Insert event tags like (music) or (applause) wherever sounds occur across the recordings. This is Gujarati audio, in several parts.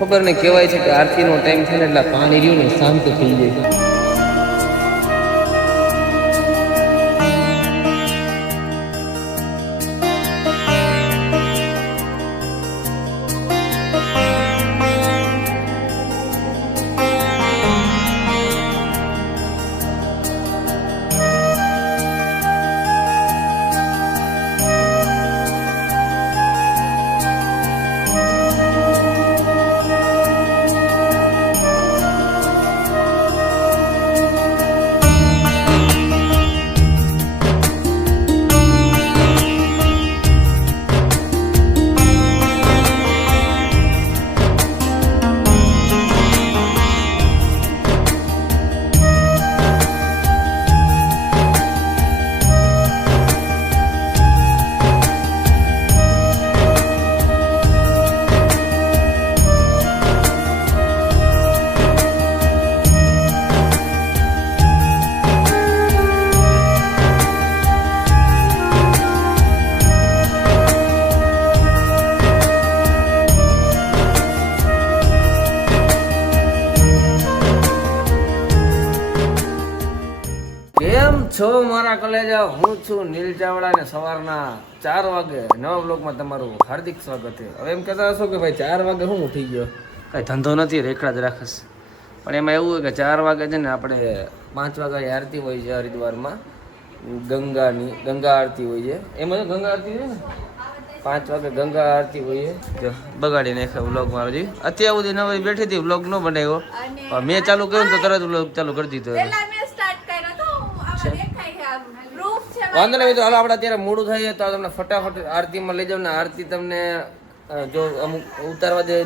ખબર નહીં, કહેવાય છે કે આરતીનો ટાઈમ ને એટલે પાણી રહ્યું ને શાંત થઈ જાય. છો મારા કલેજા? હું છું નીલ ચાવડા ને સવારના ચાર વાગે નવા બ્લોગમાં તમારું હાર્દિક સ્વાગત છે. હવે એમ કહેતા હશો કે ભાઈ ચાર વાગે હું ઉઠી ગયો? કાંઈ ધંધો નથી રેખડા જ રાખસ પણ એમાં એવું હોય કે ચાર વાગે છે ને આપણે પાંચ વાગે આરતી હોય છે હરિદ્વારમાં. ગંગાની ગંગા આરતી હોય છે. એમાં ગંગા આરતી હોય ને? પાંચ વાગે ગંગા આરતી હોય છે. જો બગાડી નાખ્યા વ્લોગ મારો જી. અત્યાર સુધી નવી બેઠી હતી વ્લોગ ન બનાવ્યો. મેં ચાલુ કર્યું તો તરત વ્લોગ ચાલુ કરી દીધો પેલા મેં સ્ટાર્ટ કર્યો તો આમાં દેખાય છે આમ proof છે વાંધો નહીં મિત્રો હાલો આપણે અત્યારે મોડું થાય તો તમને ફટાફટ આરતીમાં લઈ જાવ ને આરતી તમને જો અમુક ઉતારવા દે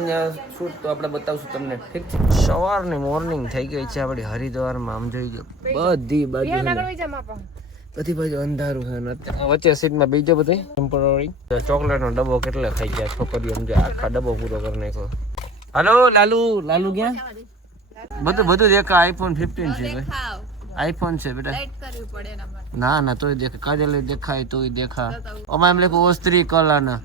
શૂટ તો આપણે બતાવશું તમને ઠીક છે? સવારની મોર્નિંગ થઈ ગઈ છે આપણી હરિદ્વારમાં આમ જોઈ ગયો બધી બાજુ બધી બાજુ અંધારું છે વચ્ચે સીટમાં બીજો બધી. ટેમ્પરરી ચોકલેટનો ડબ્બો કેટલો ખાઈ ગયા છોકરીઓ સમજે આખા ડબ્બો પૂરો કરી નાખ્યો. હાલો લાલુ લાલુ ક્યાં? બધું બધું દેખા આઈફોન ફિફ્ટીન છે ભાઈ. આઈફોન છે બેટા. લાઈટ કરવી પડે એના માટે. ના ના તોય દેખા. કાજલ દેખાય તોય દેખા. અમાર એમ લખ્યું ઓસ્ત્રી કલાના.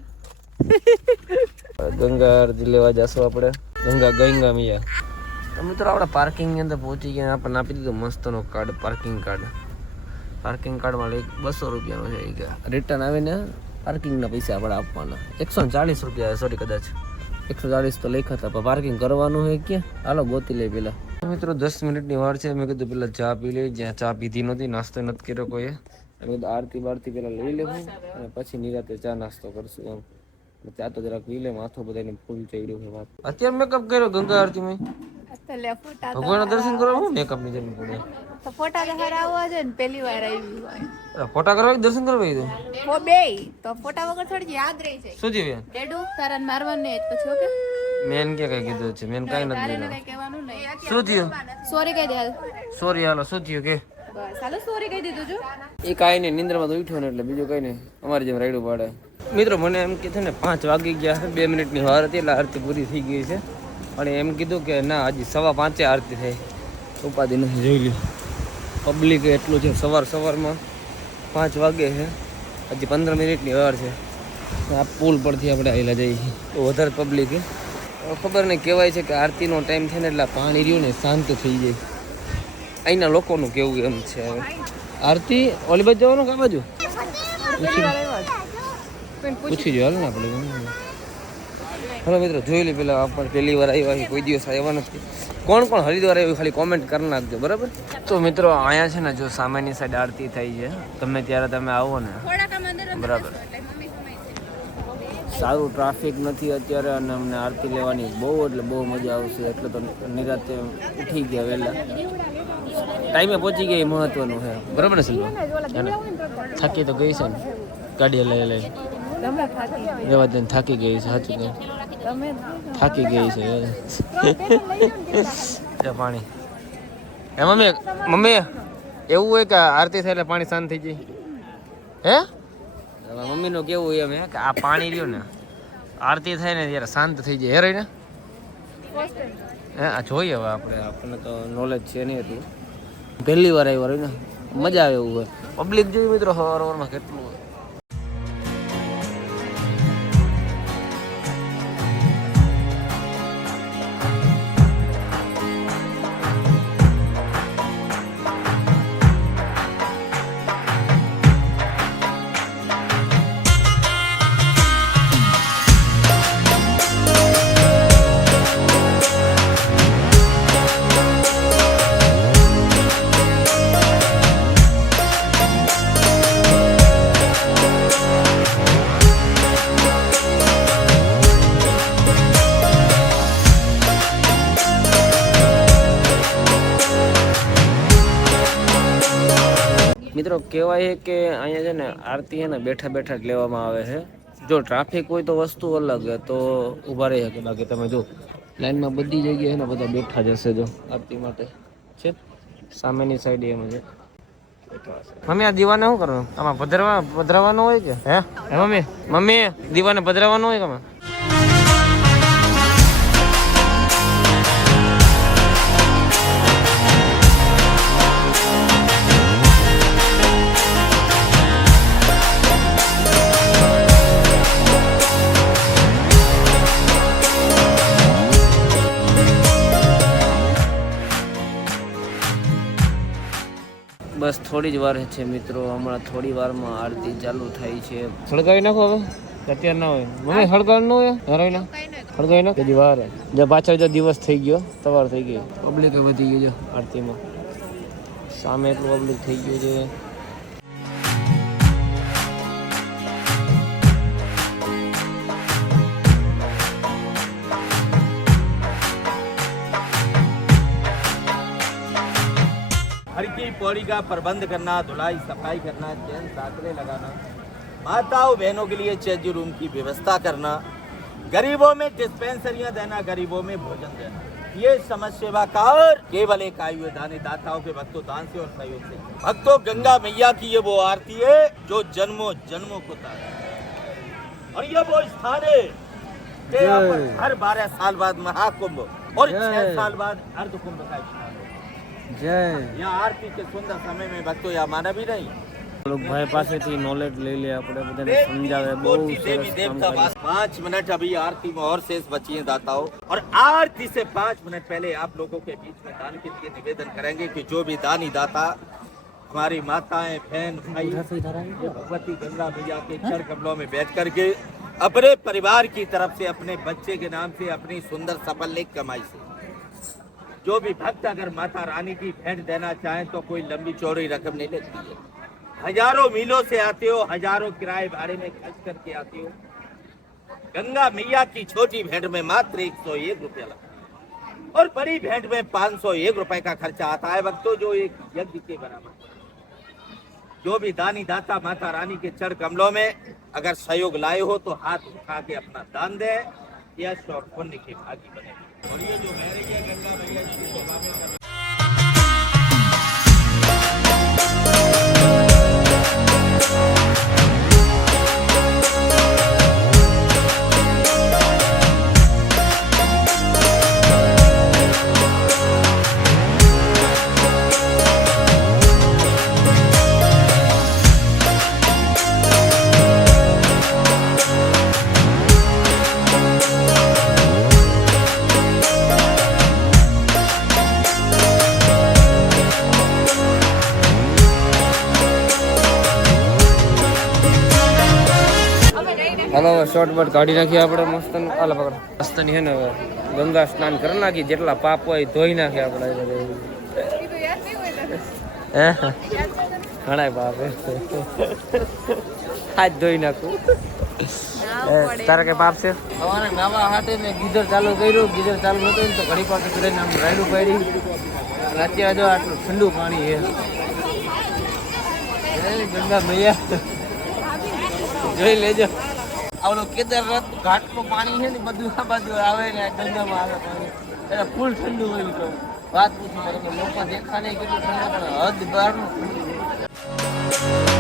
(laughs) ગંગા અરજી લેવા જશો આપણે. ગંગા ગંગા મિયા. તો મિત્રો આપણે પાર્કિંગની અંદર પહોંચી ગયા. આપણને આપી દીધું મસ્તનો કાર્ડ પાર્કિંગ કાર્ડ પાર્કિંગ કાર્ડમાં લઈ બસો રૂપિયાનો છે ગયા. રિટર્ન આવીને પાર્કિંગના પૈસા આપણે આપવાના. એકસો ચાલીસ રૂપિયા સોરી કદાચ. એકસો ચાલીસ તો લખ્યા હતા પણ પાર્કિંગ કરવાનું હોય કે હાલો ગોતી લઈ પેલા. મિત્રો દસ મિનિટની વાર છે. મેં કીધું પેલા ચા પી લઈ. જ્યાં ચા પીધી નહોતી નાસ્તો નથી કર્યો કોઈએ. મેં કીધું આરતી બારતી પેલા લઈ લેવું અને પછી નિરાતે ચા નાસ્તો કરશું એમ. ચા તો જરાક પી લે માથું બધાને ફૂલ ચડ્યું છે વાત. અત્યારે મેકઅપ કર્યો ગંગા આરતી મેં? ભગવાન દર્શન કરવા હું મેકઅપની જરૂર પડે. ફોટા તો હરાવવા છે ને પેલી વાર આવી હોય. ફોટા કરવા દર્શન કરવા કીધું હો બે તો ફોટા વગર થોડી યાદ રહી જાય. શું થયું? ડેડુ તારા મારવાનું ને પછી ઓકે? મેન કે કઈ કીધું છે? મેન કઈ નથી નહીં. શું થયું? સોરી કહી દે હાલ. સોરી હાલો શું થયું કે? સોરી કહી એ કાંઈ નહીં નિંદ્રમાં તો ઉઠ્યો ને એટલે બીજું કંઈ નહીં. અમારી જેમ રાયડું પાડે. મિત્રો મને એમ કે છે ને પાંચ વાગી ગયા છે બે મિનિટની વાર હતી એટલે આરતી પૂરી થઈ ગઈ છે. અને એમ કીધું કે ના હજી સવા પાંચે આરતી થઈ. ઉપાધિ નથી જોઈ લ્યો. પબ્લિક એટલું છે સવાર સવારમાં પાંચ વાગે છે. હજી પંદર મિનિટની વાર છે. આ પુલ પરથી આપણે આવેલા જઈએ છીએ. તો વધારે પબ્લિક ખબર નહીં કહેવાય છે કે આરતીનો ટાઈમ છે ને એટલે પાણી રહ્યું ને શાંત થઈ જાય. અહીંના લોકોનું કેવું એમ છે હવે. આરતી ઓલી બાજુ જવાનું કા બાજુ? પૂછી જો હાલ ને આપણે હલો મિત્રો જોઈ લે પેલા આપણે પહેલી વાર આવ્યા કોઈ દિવસ આવ્યા નથી. કોણ કોણ હરિદ્વાર આવ્યું ખાલી કોમેન્ટ કરી નાખજો બરાબર? તો મિત્રો અહીંયા છે ને જો સામેની સાઈડ આરતી થઈ છે તમે ત્યારે તમે આવો ને. બરાબર એટલે મમ્મી સમય છે સારું ટ્રાફિક નથી અત્યારે અને અમને આરતી લેવાની બહુ એટલે બહુ મજા આવશે. એટલે તો નિરાતે ઉઠી ગયા વહેલા. ટાઈમે પહોંચી ગયા એ મહત્વનું છે. બરાબર ને સિલ્વા થાકી તો ગઈ છે ને. ગાડી લઈ લઈ. રેવા દે થાકી ગઈ છે, સાચું કે થાકી ગઈ છે. (laughs) પાણી. હે મમ્મી મમ્મી, એવું હોય કે આરતી થાય એટલે પાણી શાંત થઈ જાય? હે? હવે મમ્મીનું કેવું એમ કે આ પાણી રહ્યું ને, આરતી થાય ને ત્યારે શાંત થઈ જાય. હે ને હે જોઈએ હવે આપણે, આપણને તો નોલેજ છે નહીં હતું પહેલી વાર આવ્યો ને મજા આવે એવું હોય. પબ્લિક જોયું મિત્રો સવાર વારમાં કેટલું હોય. મિત્રો, કહેવાય કે અહીંયા છે ને આરતી છે ને બેઠા બેઠા જ લેવામાં આવે છે. જો ટ્રાફિક હોય તો વસ્તુ અલગ તો ઊભા રહી શકે બાકી તમે જો લાઈનમાં બધી જગ્યાએ ને બધા બેઠા જ હશે જો આરતી માટે. છે? સામેની સાઈડ એમ છે. મમ્મી, આ દીવાને શું કરવાનું? આમાં પધરવા પધરાવાનું હોય કે? હે? હે મમ્મી? મમ્મી, દીવાને પધરાવાનું હોય કે આમાં? થોડી જ વાર છે મિત્રો. હમણાં થોડી વારમાં આરતી ચાલુ થાય છે. સળગાવી નાખો હવે. અત્યારે ના હોય. મમ્મી સળગાવી ન હોય? હરાવી ના સળગાવી નાખ. હજી વાર. જો પાછળ જો દિવસ થઈ ગયો સવાર થઈ ગઈ. પબ્લિક વધી ગયું છે. આરતીમાં. સામે એટલું પબ્લિક થઈ ગયું છે. पौड़ी का प्रबंध करना धुलाई सफ़ाई करना चैन साकरे लगाना माताओं बहनों के लिए चेंज रूम की व्यवस्था करना गरीबों में डिस्पेंसरियाँ देना गरीबों में भोजन देना। ये समाज सेवा का और केवल एक आयु दानी दाताओं के भक्तों दान से और सहयोग से। भक्तों गंगा मैया की ये वो आरती है जो जन्मों जन्मों को तारा। है। और ये वो स्थान है हर बारह साल बाद महाकुंभ और छह साल बाद अर्ध कुंभ का જય यहाँ आरती के सुंदर समय में भक्तों यहाँ माना भी नहीं ભાઈ પાસેથી નોલેજ લઈ લે આપણે બધાને देव, સમજાવે બહુ मूर्ति देवी સરસ देवता કામ वास पाँच मिनट अभी आरती में और शेष बची है दाताओं और आरती से पाँच मिनट पहले आप लोगों के बीच में दान के लिए निवेदन करेंगे कि जो भी दानी दाता हमारी माताएं बहन भाई ये भगवती गंगा मैया के चर कमलों में बैठ करके अपने परिवार की तरफ से अपने बच्चे के नाम से अपनी सुंदर सफल नेक कमाई से जो भी भक्त अगर माता रानी की भेंट देना चाहे तो कोई लंबी चौड़ी रकम नहीं लेती है। हज़ारों मीलों से आते हो, हज़ारों किराए भाड़े में खर्च करके आते हो। गंगा मैया की छोटी भेंट में मात्र एक सौ एक रुपया लगता है। और बड़ी भेंट में पाँच सौ एक रुपए का खर्चा आता है वक्तों जो एक यज्ञ के बराबर जो भी दानी दाता माता रानी के चर कमलों में अगर सहयोग लाए हो तो हाथ उठा के अपना दान दे। यश और पुण्य के भागी बने और ये जो बह रही है गंगा मैया શોર્ટ બટ કાઢી નાખીએ આપણે મસ્ત હાલો પકડ. મસ્તની હે ને ગંગા સ્નાન કરી નાખી જેટલા પાપ હોય ધોઈ નાખ્યા આપણે. હે? ઘણાય પાપ હાથ ધોઈ નાખું. કે. તારે કઈ પાપ છે? સવારે નાવા હાથે મેં ગીઝર ચાલુ કર્યું. ગીઝર ચાલુ નતું ને તો ઘડી પાસે કરીને આમ રાયડું પાડી. અને અત્યારે જો આટલું ઠંડુ પાણી છે ગંગા મૈયા જોઈ લેજો. આવલો કેદારનાથ ઘાટનું પાણી છે ને બધું આ બાજુ આવે ને ગંગામાં આવે પાણી એટલે ફૂલ ઠંડુ હોય તો. વાત પૂછી તમે. લોકો દેખા નહીં કેટલું ઠંડુ, પણ હદ બહારનું ઠંડુ.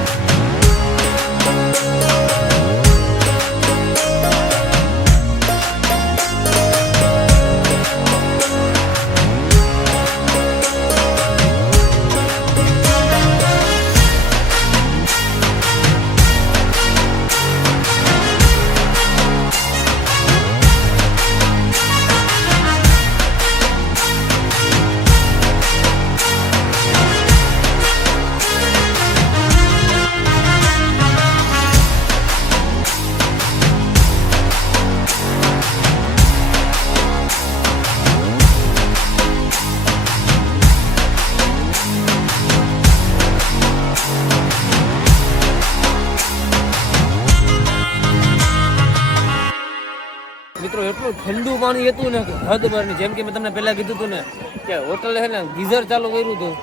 એટલું ઠંડુ પાણી હતું ને કે હદ બહારની જેમ કે મેં તમને પહેલાં કીધું હતું ને કે હોટલે છે ને ગીઝર ચાલુ કર્યું હતું.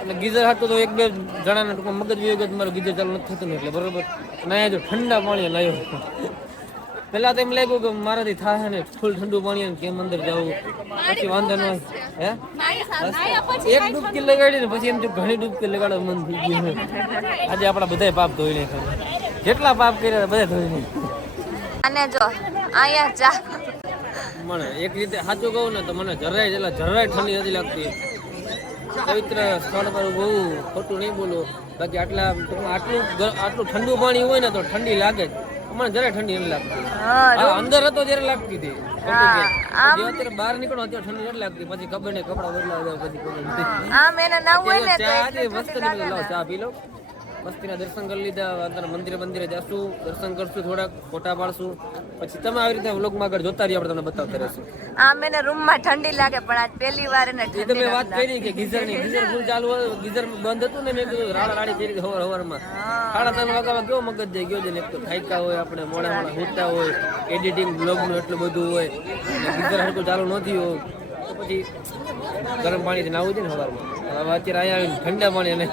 એટલે ગીઝર હાટું તો એક બે જણાને ટૂંકમાં મગજ વિયોગ જ મારું ગીઝર ચાલુ નથી થતું એટલે બરોબર. નાયા જો ઠંડા પાણી નાયો પેલા તો એમ લાગ્યું કે મારાથી થાય ને ફૂલ ઠંડુ પાણી કેમ અંદર જવું? પછી વાંધો ન. હે? એક ડૂબકી લગાડી ને પછી એમ થયું ઘણી ડૂબકી લગાડવા મન થઈ ગયું આજે આપણા બધાય પાપ ધોઈ લે જેટલા પાપ કર્યા બધા ધોઈ લે અને જો અહીંયા ચા મને એક રીતે સાચું કહું ને તો મને જરાય જેટલા જરાય ઠંડી નથી લાગતી. પવિત્ર સ્થળ પર બહુ ખોટું નહીં બોલું. બાકી આટલા આટલું આટલું ઠંડુ પાણી હોય ને તો ઠંડી લાગે જ. મને જરાય ઠંડી નથી લાગતી. અંદર હતો ત્યારે લાગતી હતી. અત્યારે બહાર નીકળો અત્યારે ઠંડી નથી લાગતી. પછી ખબર નહીં કપડા બદલાવ પછી ખબર નથી આમ એને ના હોય ને ચા મસ્ત નીકળી. લો ચા પી લો. મસ્તીના દર્શન કરી લીધા અંદર મંદિરે મંદિરે જશું દર્શન કરશું થોડાક ફોટા પાડશું. પછી તમે આવી રીતે વ્લોગમાં આગળ જોતા રહીએ આપણે તમને બતાવતા રહેશું. આમ એને રૂમમાં ઠંડી લાગે પણ આજ પહેલી વાર એને ઠંડી તમે વાત કરી કે ગીઝરની ગીઝર ફૂલ ચાલુ હોય ગીઝર બંધ હતું ને મેં કીધું રાડા રાડી કરી હવાર હવારમાં. સાડા ત્રણ વાગ્યામાં કેવો મગજ જાય ગયો છે ને એક તો થાયકા હોય આપણે મોડા મોડા હોતા હોય એડિટિંગ બ્લોગનું એટલું બધું હોય ગીઝર હરકું ચાલુ નથી હોય. તો પછી ગરમ પાણીથી નાવું છે ને સવારમાં હવે અત્યારે અહીંયા આવીને ઠંડા પાણી અને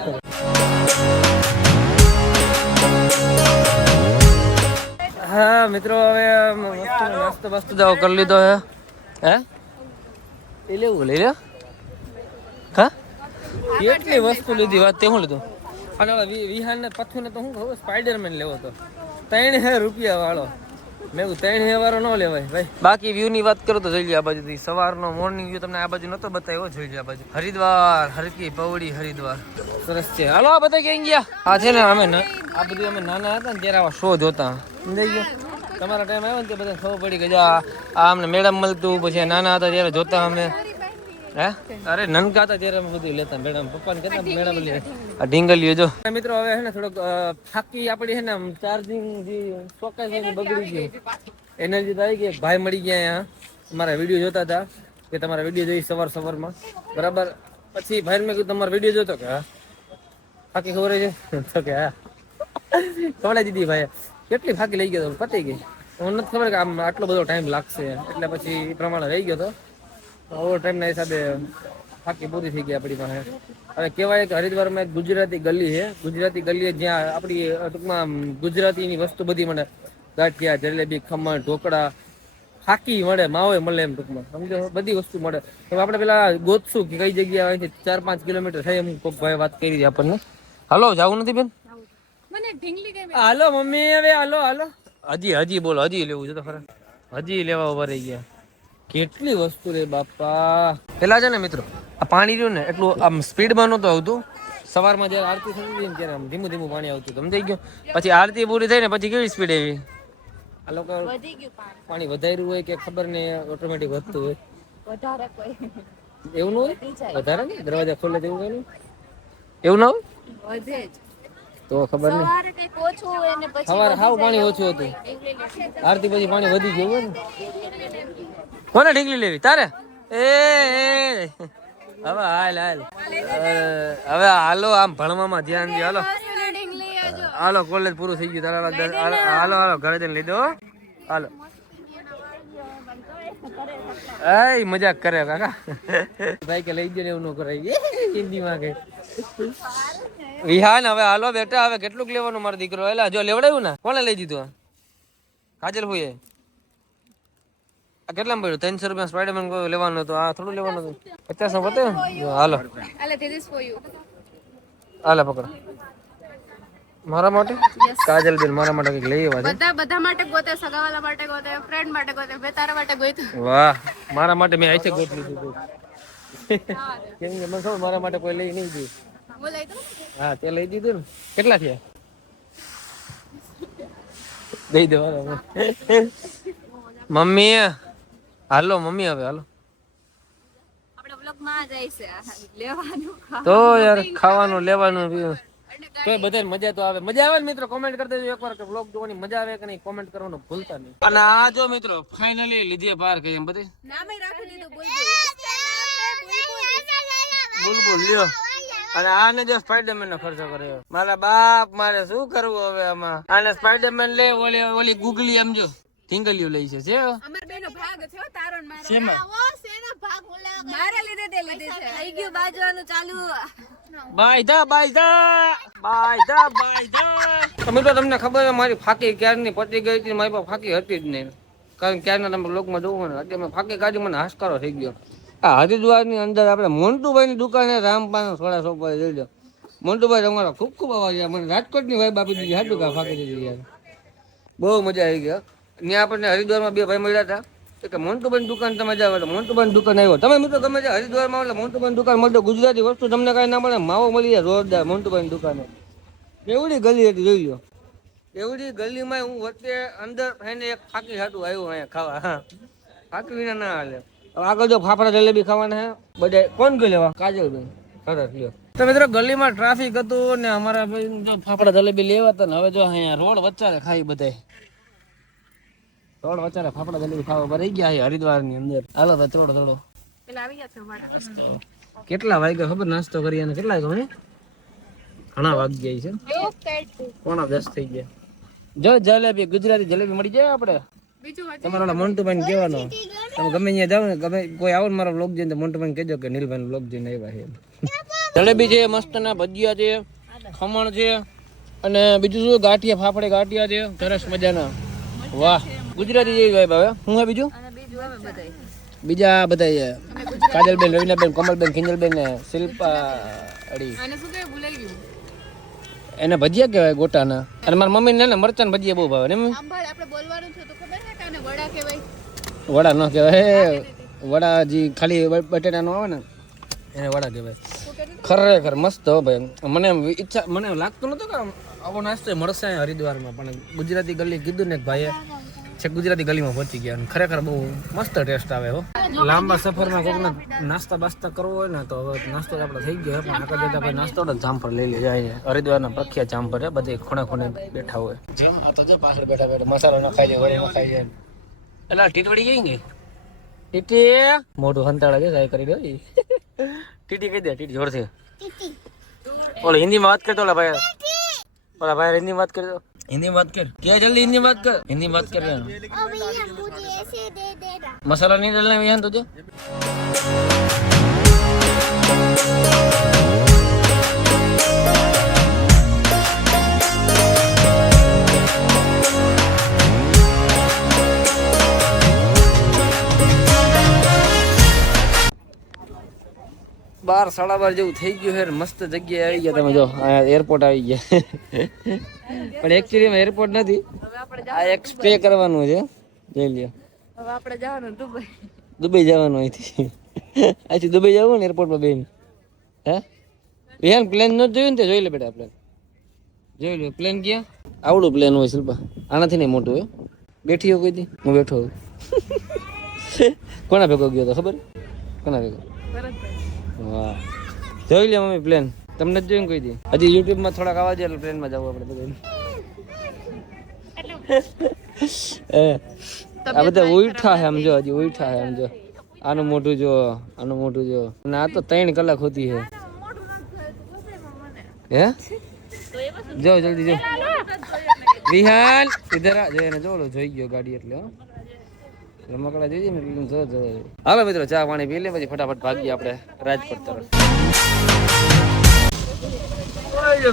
હા, મિત્રો, હવે નાસ્તો બાસ્તો જાઓ, કરી લીધો હે. હે? એ લેવું, લઈ લે હા? કેટલી વસ્તુ લીધી? વાત તે શું લીધું? અને ઓલા વિ- વિહાનને પથ્થુને તો હું સ્પાઈડરમેન લેવો હતો. ત્રણ હે રૂપિયા વાળો. મેં ત્રણ હે વાળો ન લેવાય ભાઈ. બાકી વ્યૂ ની વાત કરું તો જોઈ લે આ બાજુથી. સવારનો મોર્નિંગ વ્યૂ તમને આ બાજુ નતો બતાવ્યો જોઈ લે આ બાજુ. હરિદ્વાર હરકી પવડી હરિદ્વાર. સરસ છે. હાલો આ બધા ક્યાં ગયા? આ છે ને અમે આ બધું અમે નાના હતા ને ત્યારે આવા શો જોતા. સમજાઈ ગયો? તમારા ટાઈમ આવ્યો ને તે બધા ખબર પડી કે આ આ અમને મેડમ મળતું પછી નાના હતા ત્યારે જોતા અમે. હે? અરે નનકા હતા ત્યારે અમે બધું લેતા મેડમ પપ્પાને કહેતા મેડમ લે. આ ઢીંગલીઓ જો. મિત્રો, હવે હે ને થોડોક ફાકી આપણી હે ને ચાર્જિંગ જે ચોક્કસ છે બગડી ગઈ. એનર્જી આવી ગઈ ભાઈ મળી ગયા અહીંયા. મારા વીડિયો જોતા હતા કે તમારા વીડિયો જોઈ સવાર સવારમાં. બરાબર? પછી ભાઈ મેં કીધું, તમારો વીડિયો જોતો કે, હા? ફાકી ખબર છે? તો કે, હા. ખવડાવી દીધી ભાઈ કેટલી ફાકી લઈ ગયો તો, પતી ગઈ. હું નથી ખબર કે આમ આટલો બધો ટાઈમ લાગશે. એટલે પછી એ પ્રમાણે રહી ગયો તો. ઓવર ટાઈમના હિસાબે ફાકી પૂરી થઈ ગઈ આપણી પાસે. હવે કહેવાય કે હરિદ્વારમાં એક ગુજરાતી ગલી છે. ગુજરાતી ગલી જ્યાં આપણી ટૂંકમાં ગુજરાતીની વસ્તુ બધી મળે ગાંઠિયા જલેબી ખમણ ઢોકળા ફાકી મળે માવે મળે એમ ટૂંકમાં. સમજો? બધી વસ્તુ મળે. હવે આપણે પેલા ગોતશું કે કઈ જગ્યા અહીંથી ચાર પાંચ કિલોમીટર થાય એમ કોક ભાઈ વાત કરી હતી આપણને. હાલો જવું નથી બેન? મને ઢીંગલી ગઈ હાલો મમ્મી હવે હાલો હાલો. હજી હજી બોલો હજી લેવું છે તો ખરા. હજી લેવા ઊભા રહી ગયા. કેટલી વસ્તુ રે બાપા. પેલા છે ને મિત્રો આ પાણી રહ્યું ને એટલું આમ સ્પીડમાં નહોતું આવતું. સવારમાં જ્યારે આરતી થતી હતી ને ત્યારે આમ ધીમું ધીમું પાણી આવતું સમજાઈ ગયું? પછી આરતી પૂરી થઈ ને પછી કેવી સ્પીડ આવી? આ લોકો પાણી. વધાર્યું હોય કે ખબર ને ઓટોમેટિક વધતું હોય? વધારે કોઈ. એવું ન હોય? વધારે નહીં? દરવાજા ખોલે તેવું કઈ નહીં એવું ના હોય? વધે તો ખબર નહીં. સવારે હાવ પાણી ઓછું હતું. આરતી પછી પાણી વધી ગયું ને? કોને ઢીંગલી લેવી? તારે? એ. હવે હાલ હાલ. હવે હાલો, આમ ભણવામાં ધ્યાન દે હાલો. હાલો કોલેજ પૂરું થઈ ગયું. તારા હાલો હાલો ઘરે જઈને લીધો હાલો. મજાક કરે કાકા. ભાઈ કે લઈ જઈને એવું ન કરાય. હિન્દીમાં કે. વિહાન, હવે હાલો બેટા, હવે કેટલુંક લેવાનું મારો દીકરો. એલા, જો લેવડાવ્યું ને કોને લઈ દીધું? કાજલ હોય. આ કેટલામાં પડ્યું? ત્રણસો રૂપિયા સ્પાઈડરમેન કોઈ લેવાનું હતું? આ થોડું લેવાનું હતું. પચાસ નો પતે? હાલો. હાલો પકડો. મારા માટે? કાજલ બેન મારા માટે કંઈક લઈ આવ્યા બધા બધા માટે ગોતે સગાવાલા માટે ગોતે ફ્રેન્ડ માટે ગોતે બે તારા માટે ગોઈતું વાહ. મારા માટે મેં આઈથી ગોત લીધું કેમ કે મને મારા માટે કોઈ લઈ નહીં ગયું. હા તે લઈ દીધું ને. કેટલા થયા? દઈ દો મમ્મી હાલો મમ્મી હવે હાલો. આપણે બ્લોગમાં જાય છે લેવાનું તો યાર ખાવાનું લેવાનું તો બધાને મજા તો આવે. મજા આવે ને મિત્રો? કોમેન્ટ કરી દેજો એકવાર કે વ્લોગ જોવાની મજા આવે કે નહીં? કોમેન્ટ કરવાનું ભૂલતા નહીં. અને આ જો મિત્રો ફાઇનલી લીધી પાર કઈ એમ બધી. બુલબુલ. લ્યો. અને આને જો સ્પાઈડરમેન નો ખર્ચો કર્યો. મારા બાપ મારે શું કરવું હવે આમાં? આને સ્પાઈડરમેન લે ઓલી ઓલી ગુગલી એમ જો ટીંગલિયું લઈ છે બેનો ભાગ છે હો, તારો ને મારો મારે લીધે તે લીધે છે. થઈ ગયું બાજવાનું ચાલુ. બાય દા બાય દા બાય દા બાય દા તમે તો તમને ખબર છે મારી ફાકી ક્યારની પતી ગઈ હતી મારી પાસે ફાકી હતી જ નહીં. કારણ કે ક્યારના તમે લોકમાં જોવો ને અત્યારે મેં ફાકી કાઢી મને હાશકારો થઈ ગયો. આ હરિદ્વારની અંદર આપણે મોન્ટુભાઈની દુકાને રામપાનો સોડા સોપારી જોઈ લો મોન્ટુભાઈ તમારો ખૂબ ખૂબ આવાજ આવે. મને રાજકોટની વાઈબ આપી દીધી. હાટું કા ફાકી દીધી યાર. બહુ મજા આવી ગઈ હો. ત્યાં આપણને હરિદ્વારમાં બે ભાઈ મળ્યા હતા. કે દુકાન તમે જાવ એટલે દુકાન આવ્યો. તમે છે હરિદ્વારમાં એટલે મોન્ટુભાઈની દુકાન મળતો ગુજરાતી વસ્તુ તમને કાંઈ ના મળે, માવો મળી જાય, જોરદાર દુકાને. એવડી ગલી હતી જોઈ એવડી ગલીમાં હું વચ્ચે અંદર એક ફાકી હાટું આવ્યું અહીંયા ખાવા ફાકી વિના ના હાલે. આગળ જો ફાફડા જલેબી ખાવાના હે બધા કોણ ગયો લેવા? કાજલબેન. સરસ તો મિત્રો ગલીમાં ટ્રાફિક હતું ને અમારા ભાઈ ફાફડા જલેબી લેવા હતા ને હવે જો અહીંયા રોડ વચ્ચે ખાઈ બધાય. રોડ વચારે ફાફડા જલેબી ખાવા ભરાઈ ગયા છે હરિદ્વારની અંદર. હાલો ભાઈ, થોડો થોડો. કેટલા વાગ્યા ખબર નાસ્તો કરી અને કેટલા વાગ્યા ઘણા વાગ્યા છે. પોણા દસ થઈ ગયા. જો જલેબી, ગુજરાતી જલેબી મળી જાય આપણે તમારા મોન્ટુભાઈ ને કહેવાનો. તમે ગમે ત્યાં જાવ ને, ગમે કોઈ આવો ને મારો બ્લોગ જોઈને મોન્ટુભાઈ કહેજો કે નીલભાઈ બ્લોગ જોઈને આવ્યા છે. જલેબી છે, મસ્ત ના ભજીયા છે, ખમણ છે, અને બીજું શું? ગાંઠિયા, ફાફડે ગાંઠિયા છે. સરસ મજાના. વાહ. ગુજરાતી જેવી ભાઈ હવે હું હે બીજું? બીજું બધા કાજલબેન રવિનાબેન કમલબેન ખિંજલબેન ને શિલ્પા અડી એને ભજીયા કહેવાય ગોટાના. અને મારા મમ્મીને ને મરચાં ભજીયા બહુ ભાવે મમ્મી? આપણે બોલવાનું છે તો ખબર છે કે વડા કહેવાય? વડા ન કહેવાય. વડા જે ખાલી બટેટાનો આવે ને એને વડા કહેવાય. ખરેખર મસ્ત હો ભાઈ. મને એમ ઈચ્છા મને લાગતું નતું કે આવો નાસ્તો મળશે હરિદ્વારમાં પણ ગુજરાતી ગલી કીધું ને ભાઈએ છે ગુજરાતી ગલીમાં પહોંચી ગયા અને ખરેખર બહુ મસ્ત ટેસ્ટ આવે હો. લાંબા સફરમાં કોકને નાસ્તા બાસ્તા કરવો હોય ને તો હવે નાસ્તો આપણે થઈ ગયો પણ આગળ જતા ભાઈ નાસ્તો જામફળ લઈ લે જાય હરિદ્વારના પ્રખ્યાત જામફળ બધે ખૂણે ખૂણે બેઠા હોય. જેમ આ તો જો પાછળ બેઠા બેઠા મસાલો ન ખાઈ જાય વળી ન ખાઈ જાય. એટલે ટીટવડી ગઈ ને? ટીટી? મોટું હંતાળા છે સાહેબ કરી દો. ટીટી કહી દે ટીટી જોરથી. ઓલો હિન્દીમાં વાત કરતો ઓલા ભાઈ. बोला भाई हिंदी बात कर दो हिंदी बात कर क्या जल्दी हिंदी बात कर हिंदी बात कर रहे मसाला नहीं डालना भैया तुझे બાર સાડા બાર જેવું થઈ ગયું છે મસ્ત જગ્યાએ આવી ગયા તમે જો. એરપોર્ટ આવી ગયા. પણ એકચ્યુઅલીમાં એરપોર્ટ નથી. આ એક સ્ટે કરવાનું છે. જોઈ લ્યો. હવે આપણે જવાનું દુબઈ. દુબઈ જવાનું અહીંથી. અહીંથી દુબઈ જવું ને એરપોર્ટમાં બેન. હે? વિહાન પ્લેન ન જોયું ને તે જોઈ લે બેટા પ્લેન જોઈ લ્યો પ્લેન ક્યાં? આવડું પ્લેન હોય શિલ્પા. આનાથી નહીં મોટું હોય. બેઠી હો કોઈ દી. હું બેઠો હોઉં. કોના ભેગો ગયો તો ખબર? કોના ભેગો? વાહ. જોઈ લે મમ્મી પ્લેન તમને જ જોઈને કોઈ દી. હજી યુટ્યુબમાં થોડાક આવા જાય પ્લેનમાં જવું આપણે બધા (laughs) એ. આ બધા ઉઠા હે સમજો હજી ઉઠા હે સમજો આનું મોટું જો આનું મોટું જો. અને આ તો ત્રણ કલાક હોતી હે હે? જો જલ્દી જો. વિહાન ઇધર આ જો એને જો જોઈ ગયો ગાડી એટલે હો. રમકડા જોઈએ ને એટલે જો જો હાલો મિત્રો ચા પાણી પી લે પછી ફટાફટ ભાગીએ આપણે રાજકોટ તરફ.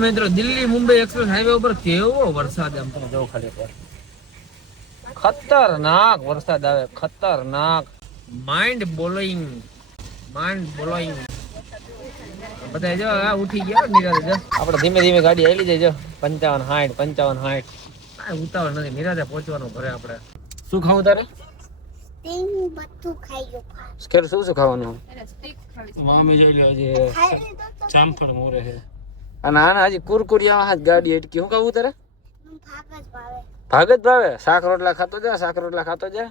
મિત્રો દિલ્હી મુંબઈ એક્સપ્રેસ હાઈવે ઉપર કેવો વરસાદ આમ તમે જો ખાલી પર ખતરનાક વરસાદ આવે ખતરનાક. માઇન્ડ બોલોઈંગ માઇન્ડ બોલોઈંગ બધા જો આ ઉઠી ગયા નિરાતે જો. આપણે ધીમે ધીમે ગાડી હાલી જાય જો. પંચાવન સાઠ પંચાવન આ ઉતાવળ નથી નિરાતે પહોંચવાનું ઘરે આપણે. શું ખાવું તારે? સ્કેર શું શું ખાવાનું? એને સ્ટીક ખાવી મામી જોઈ લો આજે જામફળ મોરે છે. અને આના હજી કુરકુરિયા હાથ ગાડી અટકી. શું ખાવું તારે? ભાગ જ ભાવે. શાક રોટલા ખાતો જા શાક રોટલા ખાતો જા.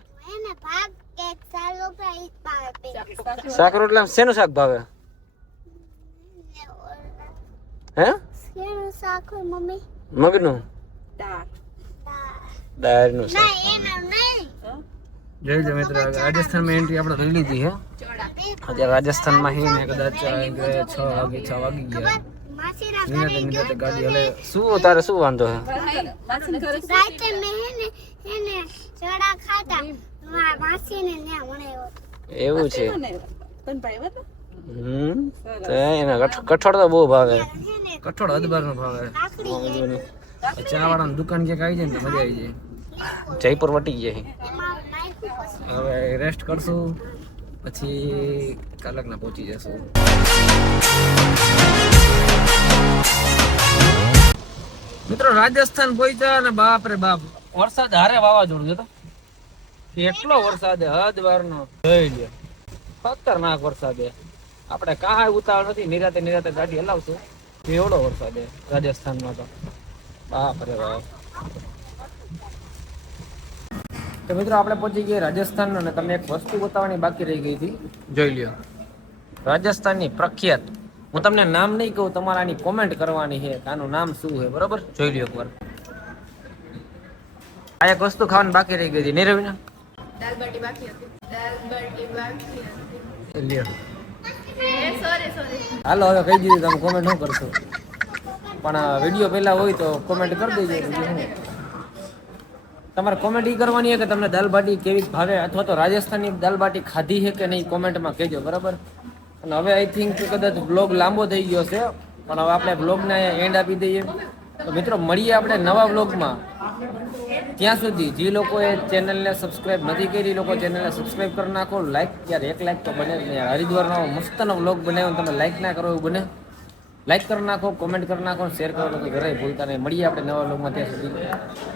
શાક રોટલા શેનું શાક ભાવે? હે? મગનું? દાળનું શાક. જોઈ લો મિત્રો રાજસ્થાનમાં એન્ટ્રી આપણે લઈ લીધી છે. અત્યારે રાજસ્થાનમાં હી ને કદાચ છ વાગે છ વાગી ગયા. નિરાતે નિરાતે ગાડી હલે શું તારે શું વાંધો છે? રાતે મેં હે ખાતા એવું છે? તને ભાઈ હમ? તો એના કઠ- કઠોળ તો બહુ ભાવે. કઠોળ અદબાર નો. ભાવે. ચા વાળાની દુકાન ક્યાંક આવી જાય ને મજા આવી જાય. જયપુર વટી પછી હવે રેસ્ટ કરશું, પછી કલાકના પહોંચી જશું. મિત્રો, રાજસ્થાન પહોંચ્યા અને બાપ રે બાપ, વરસાદ હારે વાવાઝોડું જતો એટલો વરસાદ હદ વારનો જોઈ લે ખતરનાક વરસાદ આપણે કાંઈ ઉતાવળ નથી, નિરાતે નિરાતે ગાડી હલાવશું. એવડો વરસાદ રાજસ્થાનમાં તો. બાપ રે બાપ. તો મિત્રો આપણે પહોંચી ગયા રાજસ્થાન અને તમને એક વસ્તુ બતાવવાની બાકી રહી ગઈ હતી. જોઈ લ્યો. રાજસ્થાનની પ્રખ્યાત હું તમને નામ નહીં કહું તમારે આની કોમેન્ટ કરવાની છે કે આનું નામ શું છે બરોબર? જોઈ લ્યો એકવાર. આ એક વસ્તુ ખાવાની બાકી રહી ગઈ હતી. નહીં રવિના દાલ બાટી બાકી હતી. દાલ બાટી બાકી હતી. લ્યો. સોરી સોરી હાલો હવે કહી દીધું તમે કોમેન્ટ ન કરશો? પણ વીડિયો પહેલા હોય તો કોમેન્ટ કરી દેજો બીજું શું? તમારે કોમેન્ટ કરવાની છે કે તમને દાલબાટી કેવી ભાવે? અથવા તો રાજસ્થાનની દાલબાટી ખાધી છે કે નહીં કોમેન્ટમાં કહેજો, બરાબર? અને હવે આઈ થિંક કદાચ બ્લોગ લાંબો થઈ ગયો છે, પણ હવે આપણે બ્લોગને એન્ડ આપી દઈએ. તો મિત્રો, મળીએ આપણે નવા બ્લોગમાં ત્યાં સુધી જે લોકોએ ચેનલને સબસ્ક્રાઈબ નથી કરી લોકો ચેનલને સબસ્ક્રાઇબ કરી નાખો. લાઈક યાર એક લાઈક તો બને હરિદ્વારનો મસ્તનો બ્લોગ બનાવ્યો તમે લાઈક ના કરો એવું બને. લાઈક કરી નાખો કોમેન્ટ કરી નાખો શેર કરો તો ઘરે ભૂલતા નહીં. મળીએ આપણે નવા બ્લોગમાં ત્યાં સુધી.